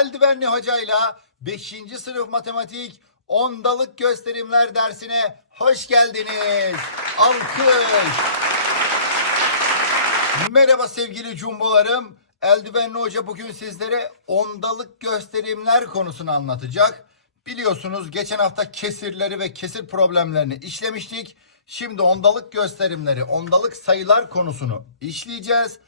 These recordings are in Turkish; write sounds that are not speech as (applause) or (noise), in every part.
Eldivenli hocayla 5. sınıf matematik ondalık gösterimler dersine hoş geldiniz. Alkış. Merhaba sevgili cumbolarım. Eldivenli Hoca bugün sizlere ondalık gösterimler konusunu anlatacak. Biliyorsunuz geçen hafta kesirleri ve kesir problemlerini işlemiştik. Şimdi ondalık gösterimleri, ondalık sayılar konusunu işleyeceğiz.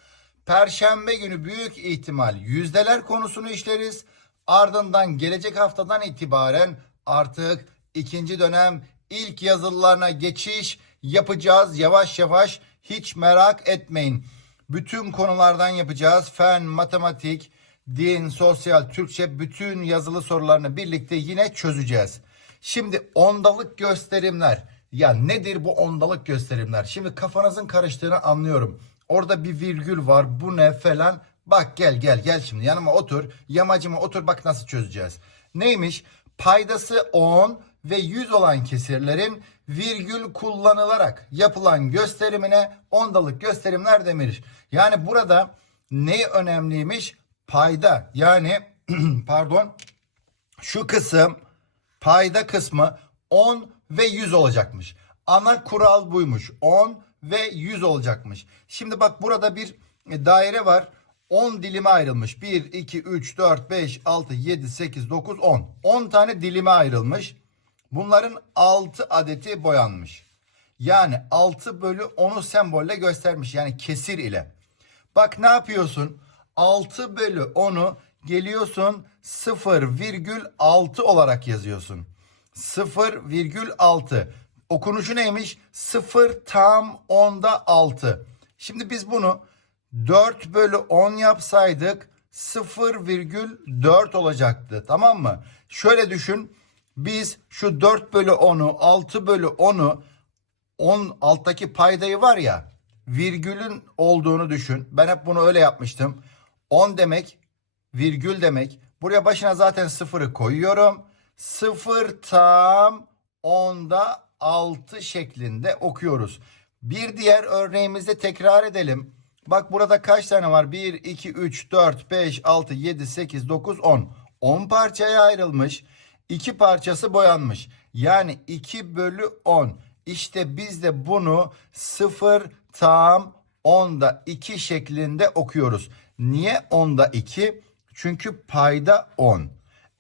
Perşembe günü büyük ihtimal yüzdeler konusunu işleriz. Ardından gelecek haftadan itibaren artık ikinci dönem ilk yazılılarına geçiş yapacağız yavaş yavaş. Hiç merak etmeyin. Bütün konulardan yapacağız. Fen, matematik, din, sosyal, Türkçe bütün yazılı sorularını birlikte yine çözeceğiz. Şimdi ondalık gösterimler. Ya nedir bu ondalık gösterimler? Şimdi kafanızın karıştığını anlıyorum. Orada bir virgül var. Bu ne falan. Bak gel gel gel şimdi yanıma otur. Yamacıma otur bak nasıl çözeceğiz. Neymiş? Paydası 10 ve 100 olan kesirlerin virgül kullanılarak yapılan gösterimine ondalık gösterimler denir. Yani burada ne önemliymiş? Payda yani (clears throat) pardon şu kısım payda kısmı 10 ve 100 olacakmış. Ana kural buymuş. 10 ve 100 olacakmış. Şimdi bak burada bir daire var. 10 dilime ayrılmış. 1, 2, 3, 4, 5, 6, 7, 8, 9, 10. 10 tane dilime ayrılmış. Bunların 6 adeti boyanmış. Yani 6 bölü 10'u sembolle göstermiş. Yani kesir ile. Bak ne yapıyorsun? 6 bölü 10'u geliyorsun 0,6 olarak yazıyorsun. 0,6. Okunuşu neymiş? 0 tam 10'da 6. Şimdi biz bunu 4 bölü 10 yapsaydık 0,4 olacaktı. Tamam mı? Şöyle düşün. Biz şu 4 bölü 10'u 6 bölü 10'u 10 alttaki paydayı var ya virgülün olduğunu düşün. Ben hep bunu öyle yapmıştım. 10 demek virgül demek. Buraya başına zaten sıfırı koyuyorum. Sıfır tam onda 6 şeklinde okuyoruz. Bir diğer örneğimizde tekrar edelim. Bak burada kaç tane var? 1, 2, 3, 4, 5, 6, 7, 8, 9, 10. 10 parçaya ayrılmış. 2 parçası boyanmış. Yani 2 bölü 10. İşte biz de bunu 0 tam 10'da 2 şeklinde okuyoruz. Niye 10'da 2? Çünkü payda 10.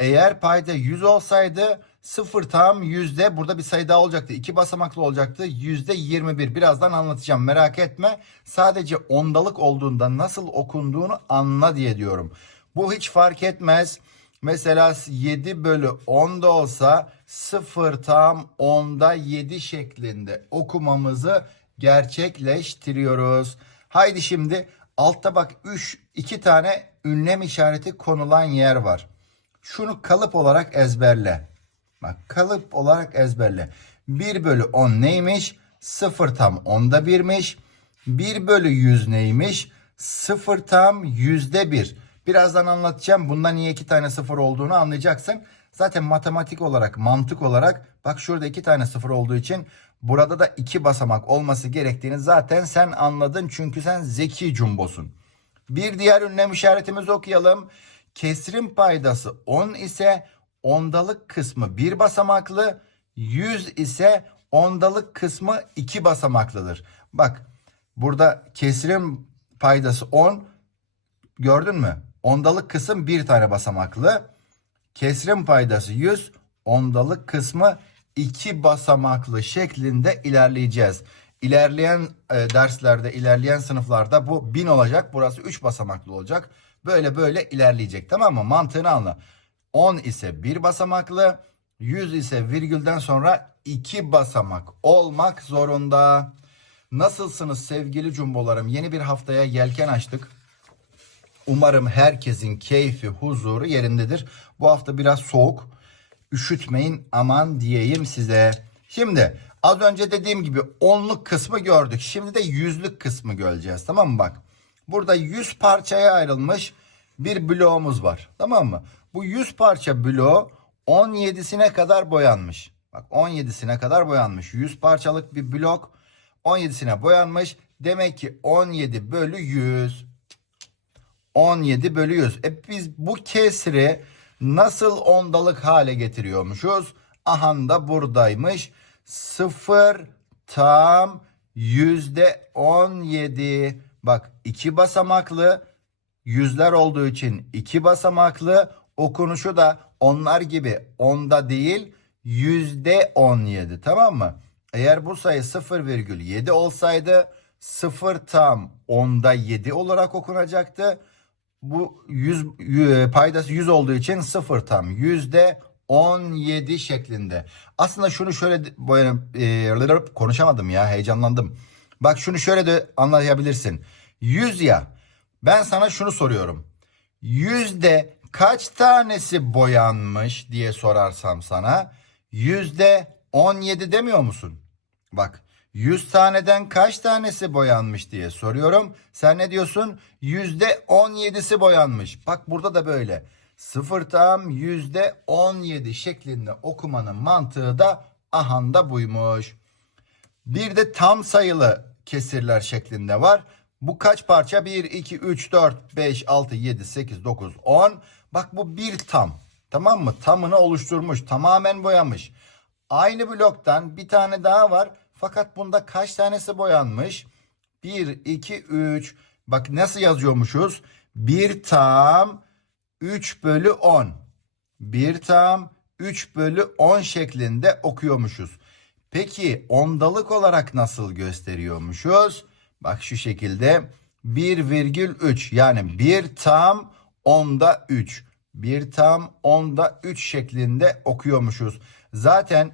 Eğer payda 100 olsaydı 0 tam yüzde burada bir sayı daha olacaktı. 2 basamaklı olacaktı. Yüzde 21. Birazdan anlatacağım. Merak etme. Sadece ondalık olduğunda nasıl okunduğunu anla diye diyorum. Bu hiç fark etmez. Mesela 7 bölü 10 da olsa 0 tam 10'da 7 şeklinde okumamızı gerçekleştiriyoruz. Haydi şimdi altta bak 3 2 tane ünlem işareti konulan yer var. Şunu kalıp olarak ezberle. Bak kalıp olarak ezberle. 1 bölü 10 neymiş? 0 tam 10'da 1'miş. 1 bölü 100 neymiş? 0 tam yüzde 1. Birazdan anlatacağım. Bunda niye iki tane sıfır olduğunu anlayacaksın. Zaten matematik olarak, mantık olarak bak şurada iki tane sıfır olduğu için burada da iki basamak olması gerektiğini zaten sen anladın. Çünkü sen zeki cumbosun. Bir diğer ünlem işaretimizi okuyalım. Kesrin paydası 10 ise ondalık kısmı bir basamaklı, 100 ise ondalık kısmı iki basamaklıdır. Bak burada kesrin paydası 10 gördün mü? Ondalık kısım bir tane basamaklı. Kesrin paydası 100. Ondalık kısmı iki basamaklı şeklinde ilerleyeceğiz. İlerleyen e, derslerde, ilerleyen sınıflarda bu 1000 olacak. Burası 3 basamaklı olacak. Böyle böyle ilerleyecek tamam mı? Mantığını anla. 10 ise bir basamaklı, 100 ise virgülden sonra iki basamak olmak zorunda. Nasılsınız sevgili cumbolarım? Yeni bir haftaya yelken açtık. Umarım herkesin keyfi, huzuru yerindedir. Bu hafta biraz soğuk. Üşütmeyin aman diyeyim size. Şimdi az önce dediğim gibi onluk kısmı gördük. Şimdi de yüzlük kısmı göreceğiz. Tamam mı bak? Burada 100 parçaya ayrılmış bir bloğumuz var. Tamam mı? Bu 100 parça bloğu 17'sine kadar boyanmış. Bak 17'sine kadar boyanmış. 100 parçalık bir blok 17'sine boyanmış. Demek ki 17 bölü 100 17 bölü 100. E biz bu kesri nasıl ondalık hale getiriyormuşuz? Ahan da buradaymış. 0 tam yüzde 17. Bak iki basamaklı yüzler olduğu için iki basamaklı okunuşu da onlar gibi onda değil yüzde 17 tamam mı? Eğer bu sayı 0,7 olsaydı 0 tam onda 7 olarak okunacaktı. Bu 100 y- paydası 100 olduğu için 0 tam yüzde 17 şeklinde. Aslında şunu şöyle böyle e, konuşamadım ya heyecanlandım. Bak şunu şöyle de anlayabilirsin. 100 ya ben sana şunu soruyorum. Yüzde kaç tanesi boyanmış diye sorarsam sana yüzde 17 demiyor musun? Bak 100 taneden kaç tanesi boyanmış diye soruyorum. Sen ne diyorsun? Yüzde 17'si boyanmış. Bak burada da böyle. Sıfır tam yüzde 17 şeklinde okumanın mantığı da ahanda buymuş. Bir de tam sayılı kesirler şeklinde var. Bu kaç parça? 1, 2, 3, 4, 5, 6, 7, 8, 9, 10. Bak bu bir tam. Tamam mı? Tamını oluşturmuş. Tamamen boyamış. Aynı bloktan bir tane daha var. Fakat bunda kaç tanesi boyanmış? 1, 2, 3. Bak nasıl yazıyormuşuz? Bir tam 3 bölü 10. Bir tam 3 bölü 10 şeklinde okuyormuşuz. Peki ondalık olarak nasıl gösteriyormuşuz? Bak şu şekilde 1,3 yani 1 tam onda 3. 1 tam onda 3 şeklinde okuyormuşuz. Zaten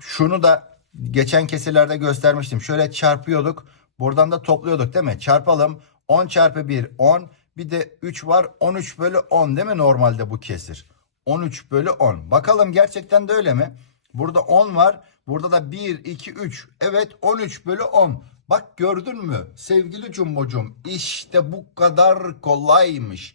şunu da geçen kesirlerde göstermiştim. Şöyle çarpıyorduk. Buradan da topluyorduk değil mi? Çarpalım. 10 çarpı 1 10. Bir de 3 var. 13 bölü 10 değil mi normalde bu kesir? 13 bölü 10. Bakalım gerçekten de öyle mi? Burada 10 var. Burada da 1, 2, 3. Evet 13 bölü 10. Bak gördün mü sevgili Cumbocum? İşte bu kadar kolaymış.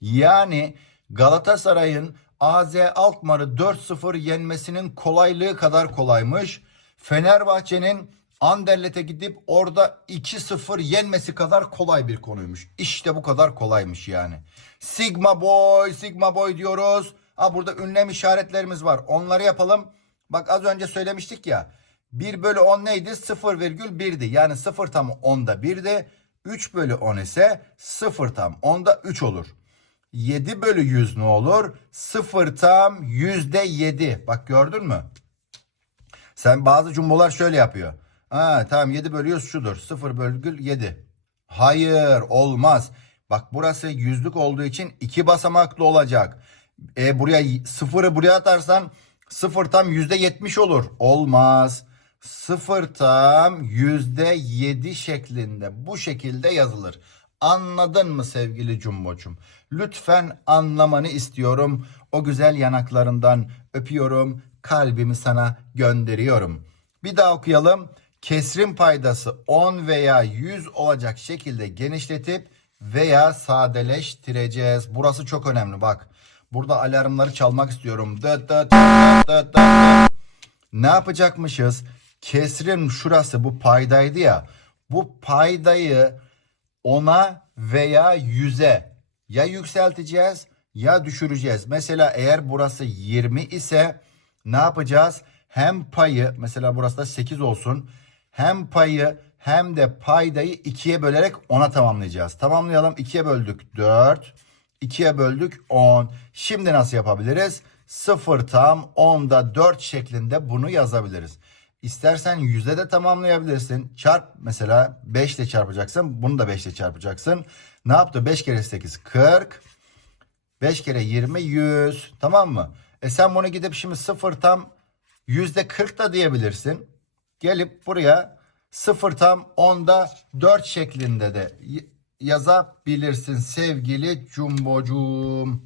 Yani Galatasaray'ın AZ Alkmaar'ı 4-0 yenmesinin kolaylığı kadar kolaymış. Fenerbahçe'nin Anderlet'e gidip orada 2-0 yenmesi kadar kolay bir konuymuş. İşte bu kadar kolaymış yani. Sigma boy, sigma boy diyoruz. Ha burada ünlem işaretlerimiz var. Onları yapalım. Bak az önce söylemiştik ya. 1 bölü 10 neydi? 0,1'di. Yani 0 tam 10'da 1'di. 3 bölü 10 ise 0 tam 10'da 3 olur. 7 bölü 100 ne olur? 0 tam yüzde 7. Bak gördün mü? Sen bazı cumbolar şöyle yapıyor. Ha tamam 7 bölü 100 şudur. 0 bölü 7. Hayır olmaz. Bak burası yüzlük olduğu için iki basamaklı olacak. E buraya sıfırı buraya atarsan sıfır tam yüzde yetmiş olur. Olmaz. Sıfır tam yüzde yedi şeklinde bu şekilde yazılır. Anladın mı sevgili Cumbo'cum? Lütfen anlamanı istiyorum. O güzel yanaklarından öpüyorum. Kalbimi sana gönderiyorum. Bir daha okuyalım. Kesrin paydası 10 veya 100 olacak şekilde genişletip veya sadeleştireceğiz. Burası çok önemli bak. Burada alarmları çalmak istiyorum. Dıt dıt dıt dıt dıt. Ne yapacakmışız? Kesrin şurası bu paydaydı ya. Bu paydayı ona veya yüze ya yükselteceğiz ya düşüreceğiz. Mesela eğer burası 20 ise ne yapacağız? Hem payı mesela burası da 8 olsun. Hem payı hem de paydayı 2'ye bölerek 10'a tamamlayacağız. Tamamlayalım. 2'ye böldük 4. 2'ye böldük 10. Şimdi nasıl yapabiliriz? 0 tam 10'da 4 şeklinde bunu yazabiliriz. İstersen yüzde de tamamlayabilirsin. Çarp mesela 5 ile çarpacaksın. Bunu da 5 ile çarpacaksın. Ne yaptı? 5 kere 8 40. 5 kere 20 100. Tamam mı? E sen bunu gidip şimdi 0 tam yüzde 40 da diyebilirsin. Gelip buraya 0 tam 10'da 4 şeklinde de yazabilirsin sevgili Cumbocuğum.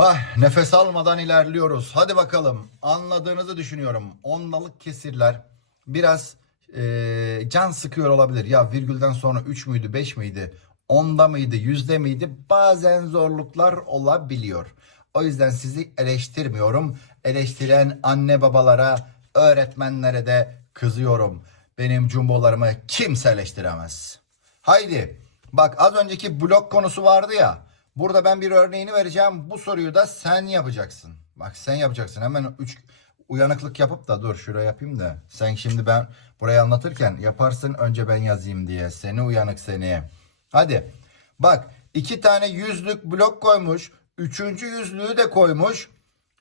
Ah, nefes almadan ilerliyoruz. Hadi bakalım. Anladığınızı düşünüyorum. Ondalık kesirler biraz e, can sıkıyor olabilir. Ya virgülden sonra 3 müydü 5 miydi? Onda mıydı yüzde miydi? Bazen zorluklar olabiliyor. O yüzden sizi eleştirmiyorum. Eleştiren anne babalara, öğretmenlere de kızıyorum. Benim cumbolarımı kimse eleştiremez. Haydi Bak az önceki blok konusu vardı ya. Burada ben bir örneğini vereceğim. Bu soruyu da sen yapacaksın. Bak sen yapacaksın. Hemen 3 uyanıklık yapıp da dur şuraya yapayım da. Sen şimdi ben burayı anlatırken yaparsın önce ben yazayım diye. Seni uyanık seni. Hadi. Bak iki tane yüzlük blok koymuş. Üçüncü yüzlüğü de koymuş.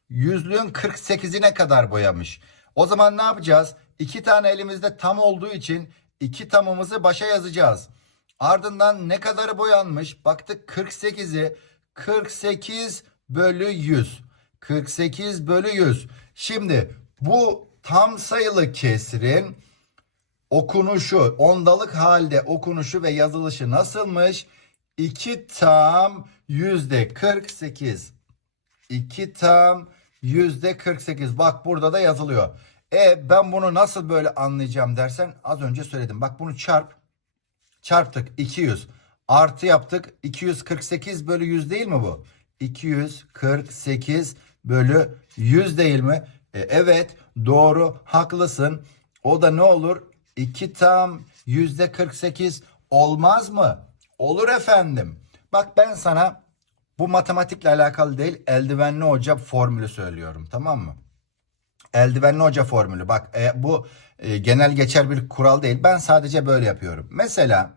Yüzlüğün 48'ine kadar boyamış. O zaman ne yapacağız? İki tane elimizde tam olduğu için iki tamımızı başa yazacağız. Ardından ne kadarı boyanmış? Baktık 48'i 48 bölü 100. 48 bölü 100. Şimdi bu tam sayılı kesrin okunuşu, ondalık halde okunuşu ve yazılışı nasılmış? 2 tam yüzde 48. 2 tam yüzde 48. Bak burada da yazılıyor. E ben bunu nasıl böyle anlayacağım dersen az önce söyledim. Bak bunu çarp. Çarptık 200. Artı yaptık. 248 bölü 100 değil mi bu? 248 bölü 100 değil mi? E, evet doğru haklısın. O da ne olur? 2 tam yüzde 48 olmaz mı? Olur efendim. Bak ben sana bu matematikle alakalı değil eldivenli hoca formülü söylüyorum tamam mı? Eldivenli hoca formülü bak e, bu e, genel geçer bir kural değil ben sadece böyle yapıyorum. Mesela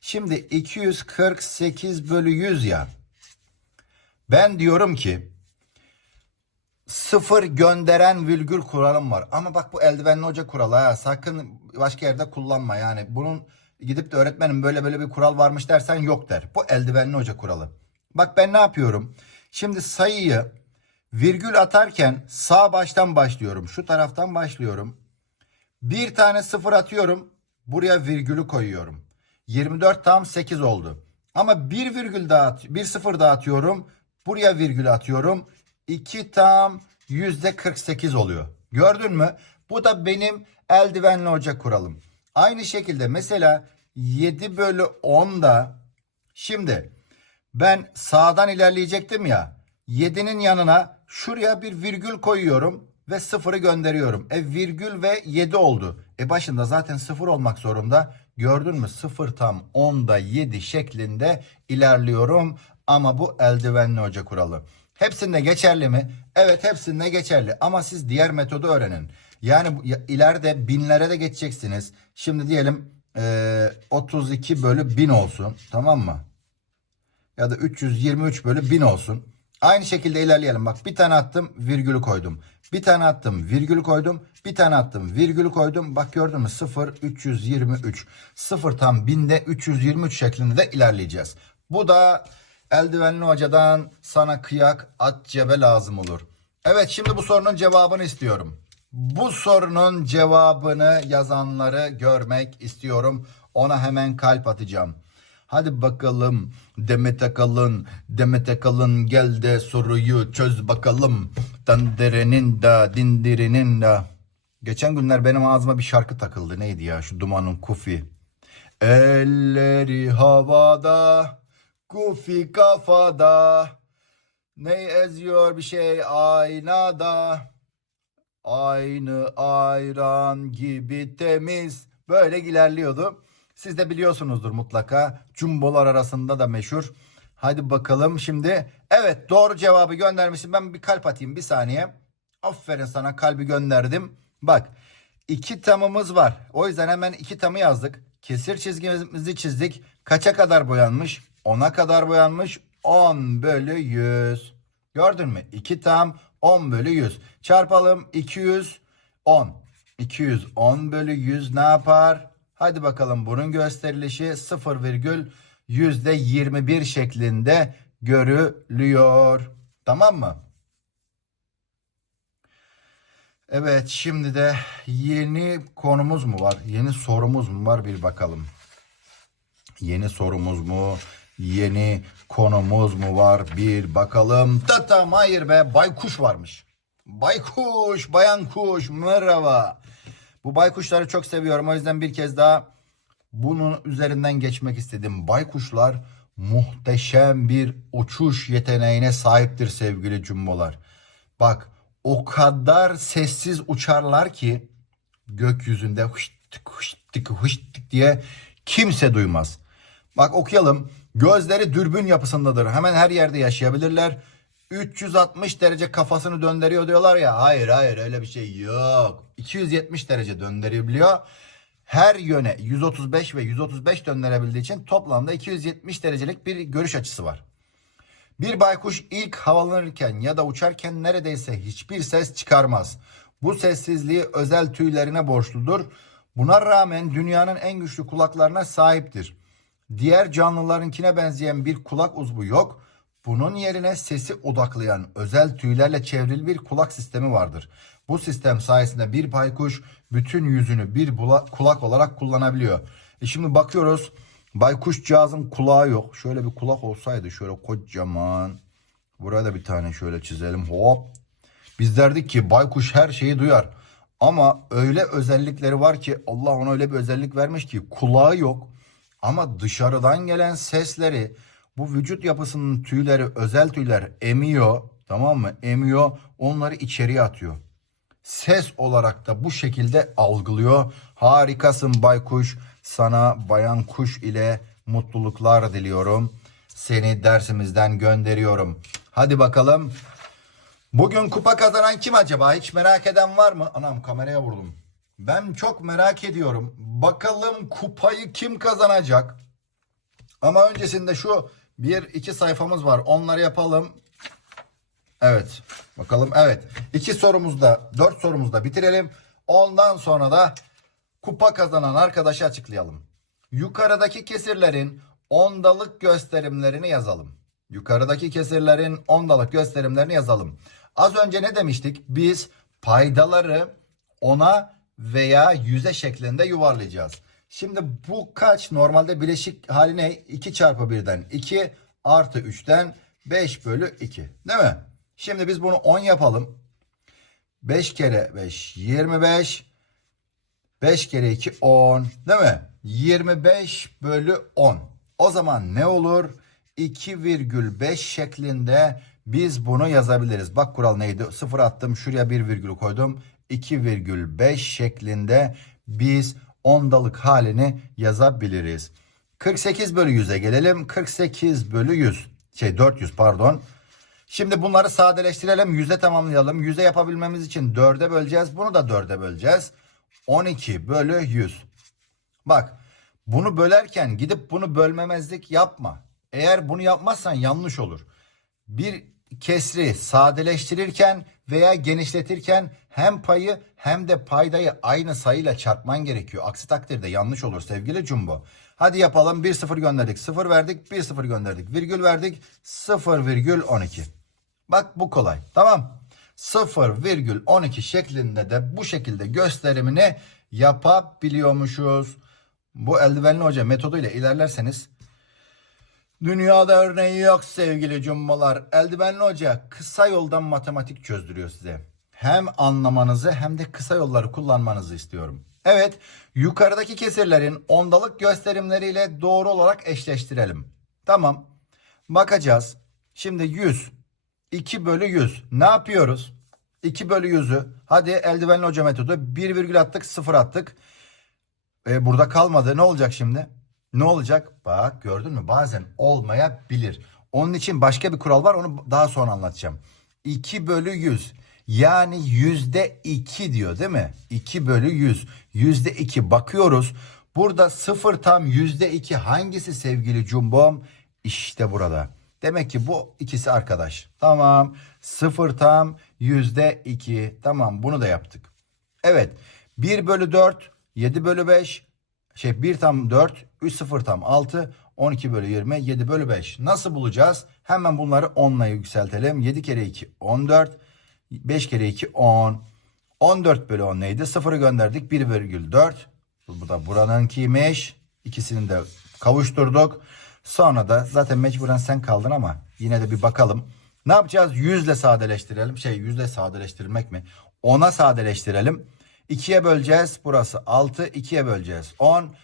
şimdi 248 bölü 100 ya ben diyorum ki sıfır gönderen virgül kuralım var. Ama bak bu eldivenli hoca kuralı ha. Sakın başka yerde kullanma yani. Bunun gidip de öğretmenim böyle böyle bir kural varmış dersen yok der. Bu eldivenli hoca kuralı. Bak ben ne yapıyorum? Şimdi sayıyı virgül atarken sağ baştan başlıyorum. Şu taraftan başlıyorum. Bir tane sıfır atıyorum. Buraya virgülü koyuyorum. 24 tam 8 oldu. Ama bir virgül daha bir sıfır daha atıyorum. Buraya virgül atıyorum. 2 tam yüzde 48 oluyor. Gördün mü? Bu da benim eldivenli hoca kuralım. Aynı şekilde mesela 7 bölü 10 da şimdi ben sağdan ilerleyecektim ya. 7'nin yanına şuraya bir virgül koyuyorum ve sıfırı gönderiyorum. E virgül ve 7 oldu. E başında zaten sıfır olmak zorunda. Gördün mü? Sıfır tam 10'da 7 şeklinde ilerliyorum. Ama bu eldivenli hoca kuralı. Hepsinde geçerli mi? Evet hepsinde geçerli. Ama siz diğer metodu öğrenin. Yani ileride binlere de geçeceksiniz. Şimdi diyelim eee, 32 bölü 1000 olsun. Tamam mı? ya da 323 bölü 1000 olsun. Aynı şekilde ilerleyelim. Bak bir tane attım virgülü koydum. Bir tane attım virgülü koydum. Bir tane attım virgülü koydum. Bak gördün mü 0 323. 0 tam 1000'de 323 şeklinde de ilerleyeceğiz. Bu da eldivenli hocadan sana kıyak at cebe lazım olur. Evet şimdi bu sorunun cevabını istiyorum. Bu sorunun cevabını yazanları görmek istiyorum. Ona hemen kalp atacağım. Hadi bakalım Demet Akalın, Demet Akalın gel de soruyu çöz bakalım. Danderenin da dindirinin da. Geçen günler benim ağzıma bir şarkı takıldı. Neydi ya şu Duman'ın Kufi. Elleri havada, Kufi kafada. Ne eziyor bir şey aynada. Aynı ayran gibi temiz. Böyle ilerliyordu. Siz de biliyorsunuzdur mutlaka. Cumbolar arasında da meşhur. Hadi bakalım şimdi. Evet doğru cevabı göndermişsin. Ben bir kalp atayım bir saniye. Aferin sana kalbi gönderdim. Bak iki tamımız var. O yüzden hemen iki tamı yazdık. Kesir çizgimizi çizdik. Kaça kadar boyanmış? 10'a kadar boyanmış. 10 bölü 100. Gördün mü? 2 tam 10 bölü 100. Çarpalım 210. 210 bölü 100 ne yapar? Hadi bakalım bunun gösterilişi 0 virgül yüzde 21 şeklinde görülüyor. Tamam mı? Evet şimdi de yeni konumuz mu var? Yeni sorumuz mu var? Bir bakalım. Yeni sorumuz mu? Yeni konumuz mu var? Bir bakalım. Tatam hayır be baykuş varmış. Baykuş, bayan kuş merhaba. Bu baykuşları çok seviyorum. O yüzden bir kez daha bunun üzerinden geçmek istedim. Baykuşlar muhteşem bir uçuş yeteneğine sahiptir sevgili cumbolar. Bak o kadar sessiz uçarlar ki gökyüzünde hıştık hıştık hıştık diye kimse duymaz. Bak okuyalım. Gözleri dürbün yapısındadır. Hemen her yerde yaşayabilirler. 360 derece kafasını döndürüyor diyorlar ya. Hayır hayır öyle bir şey yok. 270 derece döndürebiliyor. Her yöne 135 ve 135 döndürebildiği için toplamda 270 derecelik bir görüş açısı var. Bir baykuş ilk havalanırken ya da uçarken neredeyse hiçbir ses çıkarmaz. Bu sessizliği özel tüylerine borçludur. Buna rağmen dünyanın en güçlü kulaklarına sahiptir. Diğer canlılarınkine benzeyen bir kulak uzvu yok. Bunun yerine sesi odaklayan özel tüylerle çevrili bir kulak sistemi vardır. Bu sistem sayesinde bir baykuş bütün yüzünü bir kulak olarak kullanabiliyor. E şimdi bakıyoruz baykuşcağızın kulağı yok. Şöyle bir kulak olsaydı şöyle kocaman. Buraya da bir tane şöyle çizelim. Hop. Biz derdik ki baykuş her şeyi duyar. Ama öyle özellikleri var ki Allah ona öyle bir özellik vermiş ki kulağı yok. Ama dışarıdan gelen sesleri bu vücut yapısının tüyleri özel tüyler emiyor tamam mı? Emiyor onları içeriye atıyor. Ses olarak da bu şekilde algılıyor. Harikasın baykuş. Sana bayan kuş ile mutluluklar diliyorum. Seni dersimizden gönderiyorum. Hadi bakalım. Bugün kupa kazanan kim acaba? Hiç merak eden var mı? Anam kameraya vurdum. Ben çok merak ediyorum. Bakalım kupayı kim kazanacak? Ama öncesinde şu bir iki sayfamız var. Onları yapalım. Evet. Bakalım. Evet. İki sorumuzda, dört sorumuzda bitirelim. Ondan sonra da kupa kazanan arkadaşı açıklayalım. Yukarıdaki kesirlerin ondalık gösterimlerini yazalım. Yukarıdaki kesirlerin ondalık gösterimlerini yazalım. Az önce ne demiştik? Biz paydaları ona veya yüze şeklinde yuvarlayacağız. Şimdi bu kaç? Normalde bileşik haline 2 çarpı 1'den 2 artı 3'ten 5 bölü 2. Değil mi? Şimdi biz bunu 10 yapalım. 5 kere 5 25. 5 kere 2 10 değil mi? 25 bölü 10. O zaman ne olur? 2,5 şeklinde biz bunu yazabiliriz. Bak kural neydi? 0 attım şuraya bir virgül koydum. 2,5 şeklinde biz ondalık halini yazabiliriz. 48 bölü 100'e gelelim. 48 bölü 100. Şey 400 pardon. Şimdi bunları sadeleştirelim. Yüze tamamlayalım. Yüze yapabilmemiz için 4'e böleceğiz. Bunu da 4'e böleceğiz. 12 bölü 100. Bak bunu bölerken gidip bunu bölmemezlik yapma. Eğer bunu yapmazsan yanlış olur. Bir kesri sadeleştirirken veya genişletirken hem payı hem de paydayı aynı sayıyla çarpman gerekiyor. Aksi takdirde yanlış olur sevgili Cumbo. Hadi yapalım 1 0 gönderdik 0 verdik 1 0 gönderdik virgül verdik 0 virgül 12. Bak bu kolay tamam. 0,12 şeklinde de bu şekilde gösterimini yapabiliyormuşuz. Bu eldivenli hoca metoduyla ilerlerseniz dünyada örneği yok sevgili cumbalar. Eldivenli hoca kısa yoldan matematik çözdürüyor size. Hem anlamanızı hem de kısa yolları kullanmanızı istiyorum. Evet yukarıdaki kesirlerin ondalık gösterimleriyle doğru olarak eşleştirelim. Tamam bakacağız. Şimdi 100 2 bölü 100. Ne yapıyoruz? 2 bölü 100'ü. Hadi eldivenli hoca metodu. 1 virgül attık 0 attık. E, burada kalmadı. Ne olacak şimdi? Ne olacak? Bak gördün mü? Bazen olmayabilir. Onun için başka bir kural var. Onu daha sonra anlatacağım. 2 bölü 100. Yani yüzde 2 diyor değil mi? 2 bölü 100. Yüzde 2 bakıyoruz. Burada 0 tam yüzde 2 hangisi sevgili Cumbom? İşte burada. Demek ki bu ikisi arkadaş. Tamam. 0 tam yüzde 2. Tamam bunu da yaptık. Evet. 1 bölü 4. 7 bölü 5. Şey 1 tam 4. 3 0 tam 6. 12 bölü 20. 7 bölü 5. Nasıl bulacağız? Hemen bunları 10'la yükseltelim. 7 kere 2 14. 5 kere 2 10. 14 bölü 10 neydi? 0'ı gönderdik. 1,4. Bu da buranınkiymiş. İkisini de kavuşturduk. Sonra da zaten mecburen sen kaldın ama yine de bir bakalım. Ne yapacağız? 100 ile sadeleştirelim. Şey 100 ile sadeleştirmek mi? 10'a sadeleştirelim. 2'ye böleceğiz. Burası 6. 2'ye böleceğiz. 10.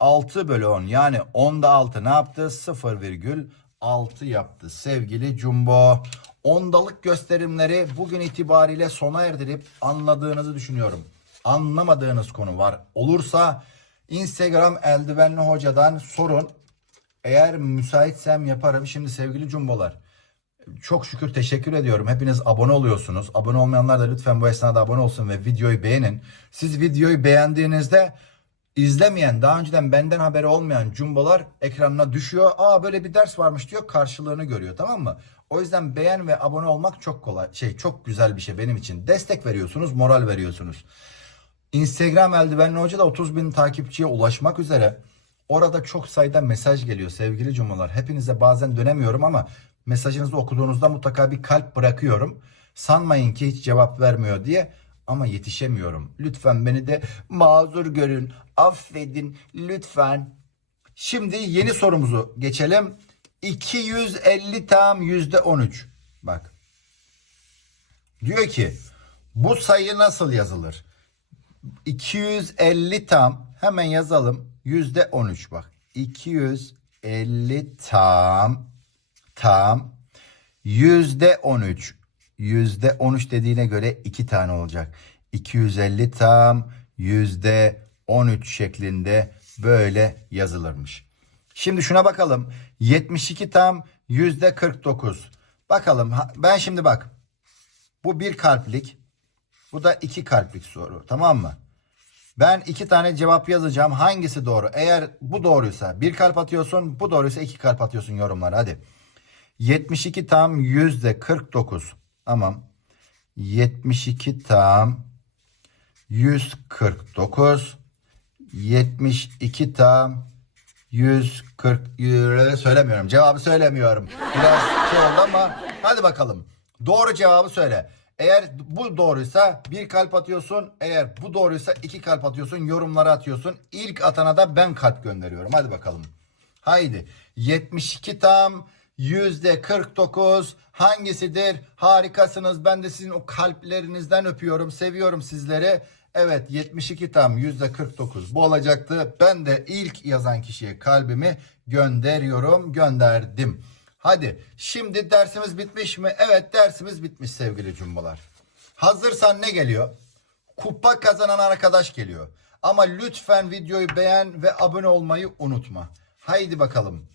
6 bölü 10 yani 10'da 6 ne yaptı? 0,6 yaptı sevgili Jumbo. Ondalık gösterimleri bugün itibariyle sona erdirip anladığınızı düşünüyorum. Anlamadığınız konu var olursa Instagram eldivenli hocadan sorun. Eğer müsaitsem yaparım. Şimdi sevgili cumbolar. Çok şükür teşekkür ediyorum. Hepiniz abone oluyorsunuz. Abone olmayanlar da lütfen bu esnada abone olsun ve videoyu beğenin. Siz videoyu beğendiğinizde izlemeyen, daha önceden benden haberi olmayan cumbolar ekranına düşüyor. Aa böyle bir ders varmış diyor. Karşılığını görüyor tamam mı? O yüzden beğen ve abone olmak çok kolay. Şey çok güzel bir şey benim için. Destek veriyorsunuz, moral veriyorsunuz. Instagram eldivenli hoca da 30 bin takipçiye ulaşmak üzere. Orada çok sayıda mesaj geliyor sevgili cumbalar. Hepinize bazen dönemiyorum ama mesajınızı okuduğunuzda mutlaka bir kalp bırakıyorum. Sanmayın ki hiç cevap vermiyor diye ama yetişemiyorum. Lütfen beni de mazur görün, affedin lütfen. Şimdi yeni sorumuzu geçelim. 250 tam yüzde 13. Bak. Diyor ki bu sayı nasıl yazılır? 250 tam hemen yazalım. Yüzde 13 bak. 250 tam tam yüzde 13. Yüzde 13 dediğine göre iki tane olacak. 250 tam yüzde 13 şeklinde böyle yazılırmış. Şimdi şuna bakalım. 72 tam yüzde 49. Bakalım ben şimdi bak. Bu bir kalplik. Bu da iki kalplik soru. Tamam mı? Ben iki tane cevap yazacağım. Hangisi doğru? Eğer bu doğruysa bir kalp atıyorsun. Bu doğruysa iki kalp atıyorsun yorumlara. Hadi. 72 tam yüzde 49. Tamam. 72 tam 149. 72 tam 140 euro söylemiyorum. Cevabı söylemiyorum. Biraz şey oldu ama hadi bakalım. Doğru cevabı söyle. Eğer bu doğruysa bir kalp atıyorsun. Eğer bu doğruysa iki kalp atıyorsun. Yorumlara atıyorsun. İlk atana da ben kalp gönderiyorum. Hadi bakalım. Haydi. 72 tam yüzde 49 hangisidir? Harikasınız. Ben de sizin o kalplerinizden öpüyorum. Seviyorum sizleri. Evet 72 tam yüzde 49 bu olacaktı. Ben de ilk yazan kişiye kalbimi gönderiyorum. Gönderdim. Hadi şimdi dersimiz bitmiş mi? Evet dersimiz bitmiş sevgili cumbalar. Hazırsan ne geliyor? Kupa kazanan arkadaş geliyor. Ama lütfen videoyu beğen ve abone olmayı unutma. Haydi bakalım.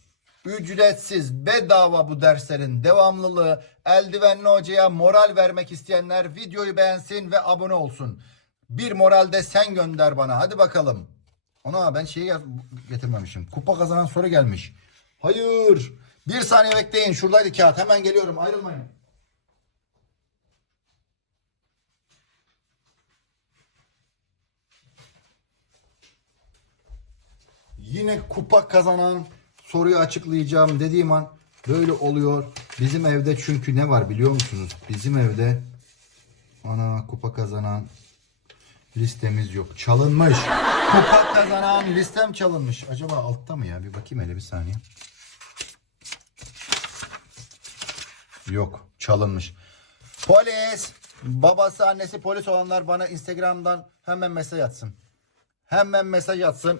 Ücretsiz bedava bu derslerin devamlılığı. Eldivenli hocaya moral vermek isteyenler videoyu beğensin ve abone olsun. Bir moral de sen gönder bana. Hadi bakalım. Ana ben şeyi getirmemişim. Kupa kazanan soru gelmiş. Hayır. Bir saniye bekleyin. Şuradaydı kağıt. Hemen geliyorum. Ayrılmayın. Yine kupa kazanan soruyu açıklayacağım dediğim an böyle oluyor. Bizim evde çünkü ne var biliyor musunuz? Bizim evde ana kupa kazanan listemiz yok. Çalınmış. Kupa kazanan listem çalınmış. Acaba altta mı ya? Bir bakayım hele bir saniye. Yok. Çalınmış. Polis. Babası annesi polis olanlar bana Instagram'dan hemen mesaj atsın. Hemen mesaj atsın.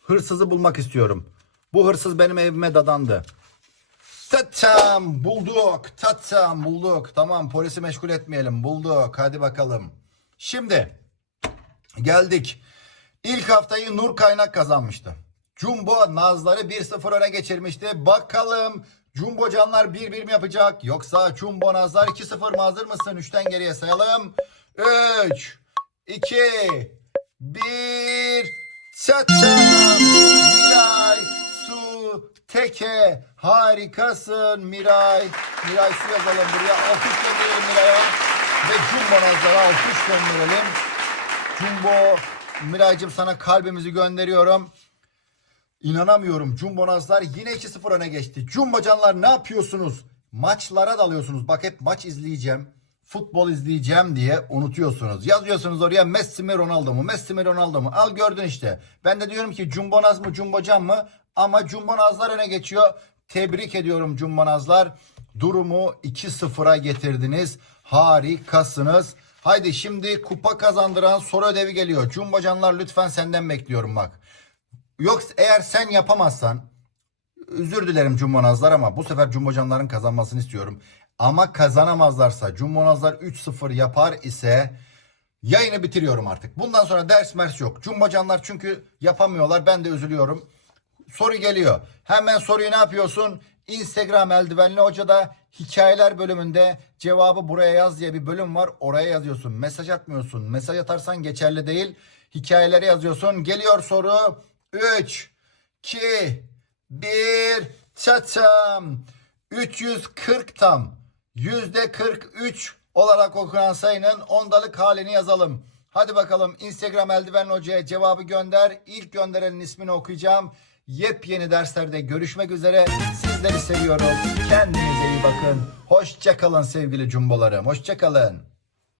Hırsızı bulmak istiyorum. Bu hırsız benim evime dadandı. Tatam bulduk. Tatam bulduk. Tamam polisi meşgul etmeyelim. Bulduk. Hadi bakalım. Şimdi geldik. İlk haftayı Nur Kaynak kazanmıştı. Jumbo Nazları 1-0 öne geçirmişti. Bakalım Jumbo Canlar 1-1 mi yapacak? Yoksa Jumbo Nazlar 2-0 mı hazır mısın? 3'ten geriye sayalım. 3, 2, 1. Çaçam. Miray, Su, Teke. Harikasın Miray. Miray su yazalım buraya. Alkış gönderelim Miray'a. Ve Jumbo Nazlar'a alkış gönderelim. Jumbo Miray'cığım sana kalbimizi gönderiyorum. İnanamıyorum. Jumbo Nazlar yine 2-0 öne geçti. Jumbo canlar ne yapıyorsunuz? Maçlara dalıyorsunuz. Bak hep maç izleyeceğim. Futbol izleyeceğim diye unutuyorsunuz. Yazıyorsunuz oraya Messi mi Ronaldo mu? Messi mi Ronaldo mu? Al gördün işte. Ben de diyorum ki Jumbo Naz mı Jumbo Can mı? Ama Jumbo Nazlar öne geçiyor. Tebrik ediyorum Jumbo Nazlar. Durumu 2-0'a getirdiniz. Harikasınız. Haydi şimdi kupa kazandıran soru ödevi geliyor. Jumbo Canlar lütfen senden bekliyorum bak. Yok eğer sen yapamazsan özür dilerim Cumbonazlar ama bu sefer Cumbocanların kazanmasını istiyorum. Ama kazanamazlarsa Cumbonazlar 3-0 yapar ise yayını bitiriyorum artık. Bundan sonra ders mers yok. Cumbocanlar çünkü yapamıyorlar. Ben de üzülüyorum. soru geliyor. Hemen soruyu ne yapıyorsun? Instagram eldivenli hocada hikayeler bölümünde cevabı buraya yaz diye bir bölüm var. Oraya yazıyorsun. Mesaj atmıyorsun. Mesaj atarsan geçerli değil. Hikayelere yazıyorsun. Geliyor soru. 3, 2, 1, çaçam. 340 tam. Yüzde 43 olarak okunan sayının ondalık halini yazalım. Hadi bakalım Instagram eldivenli hocaya cevabı gönder. İlk gönderenin ismini okuyacağım. Yepyeni derslerde görüşmek üzere. Sizleri seviyorum. Kendinize iyi bakın. Hoşçakalın sevgili cumbolarım. Hoşçakalın.